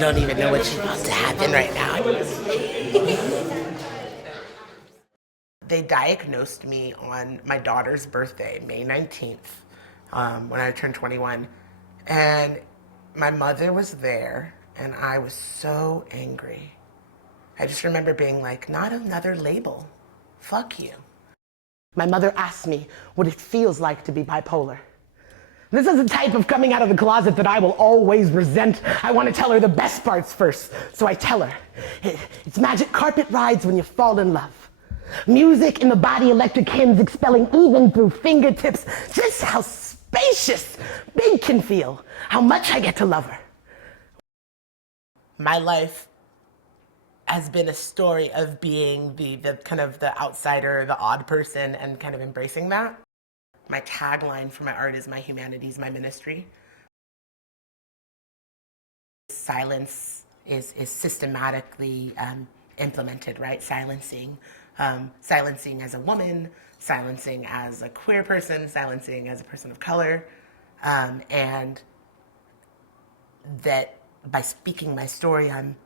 don't even know what's about to happen right now. They diagnosed me on my daughter's birthday, May 19th, when I turned 21. And my mother was there, and I was so angry. I just remember being like, not another label. Fuck you. My mother asked me what it feels like to be bipolar. This is the type of coming out of the closet that I will always resent. I want to tell her the best parts first. So I tell her, it's magic carpet rides when you fall in love. Music in the body, electric hymns expelling even through fingertips. Just how spacious big can feel. How much I get to love her. My life has been a story of being the kind of the outsider, the odd person, and kind of embracing that. My tagline for my art is my humanities, my ministry. Silence is systematically implemented, right? Silencing as a woman, silencing as a queer person, silencing as a person of color, and that by speaking my story, I'm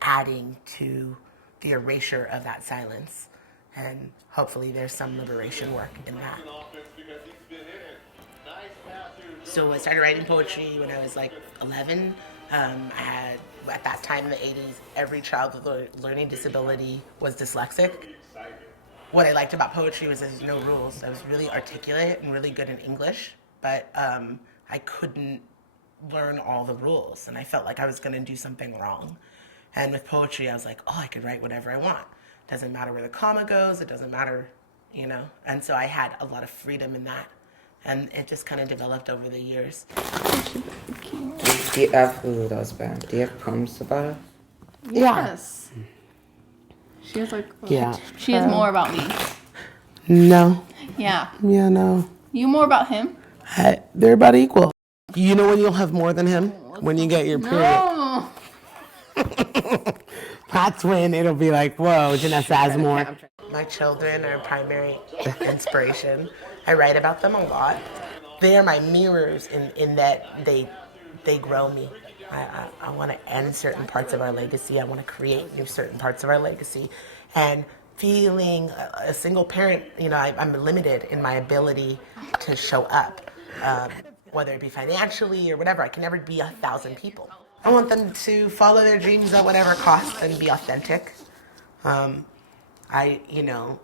adding to the erasure of that silence, and hopefully there's some liberation work in that. So I started writing poetry when I was like 11. I had, at that time in the 80s, every child with a learning disability was dyslexic. What I liked about poetry was there's no rules. I was really articulate and really good in English, but I couldn't learn all the rules, and I felt like I was going to do something wrong. And with poetry, I was like, oh, I can write whatever I want. Doesn't matter where the comma goes, it doesn't matter, you know? And so I had a lot of freedom in that. And it just kind of developed over the years. Do you have, ooh, that was bad. Do you have poems about it? Yes. She has like, yeah. She has more about me. No. Yeah. Yeah, no. You more about him? They're about equal. You know when you'll have more than him? When you get your period. No. That's when it'll be like, whoa, Janessa has more. My children are primary inspiration. I write about them a lot. They are my mirrors in that they grow me. I want to end certain parts of our legacy. I want to create new certain parts of our legacy. And feeling a single parent, you know, I'm limited in my ability to show up, whether it be financially or whatever. I can never be 1,000 people. I want them to follow their dreams at whatever cost and be authentic. You know,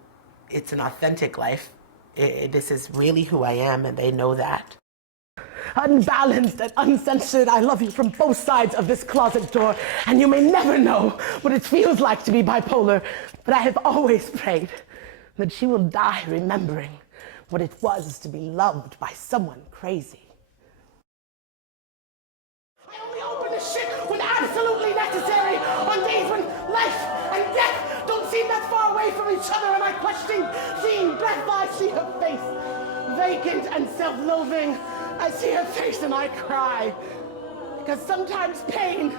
it's an authentic life. This is really who I am, and they know that. Unbalanced and uncensored, I love you from both sides of this closet door, and you may never know what it feels like to be bipolar, but I have always prayed that she will die remembering what it was to be loved by someone crazy. I only open the shit when absolutely necessary, on days when life and death don't seem that far away from each other, and I question, seeing breath, I see her face, vacant and self-loathing. I see her face and I cry, because sometimes pain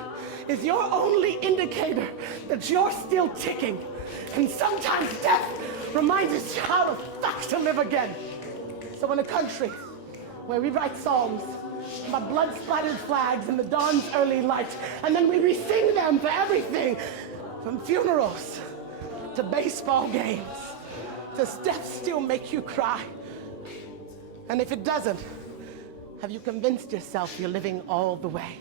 is your only indicator that you're still ticking, and sometimes death reminds us how the fuck to live again. So in a country where we write songs about blood-splattered flags in the dawn's early light, and then we re-sing them for everything, from funerals to baseball games, does death still make you cry? And if it doesn't, have you convinced yourself you're living all the way?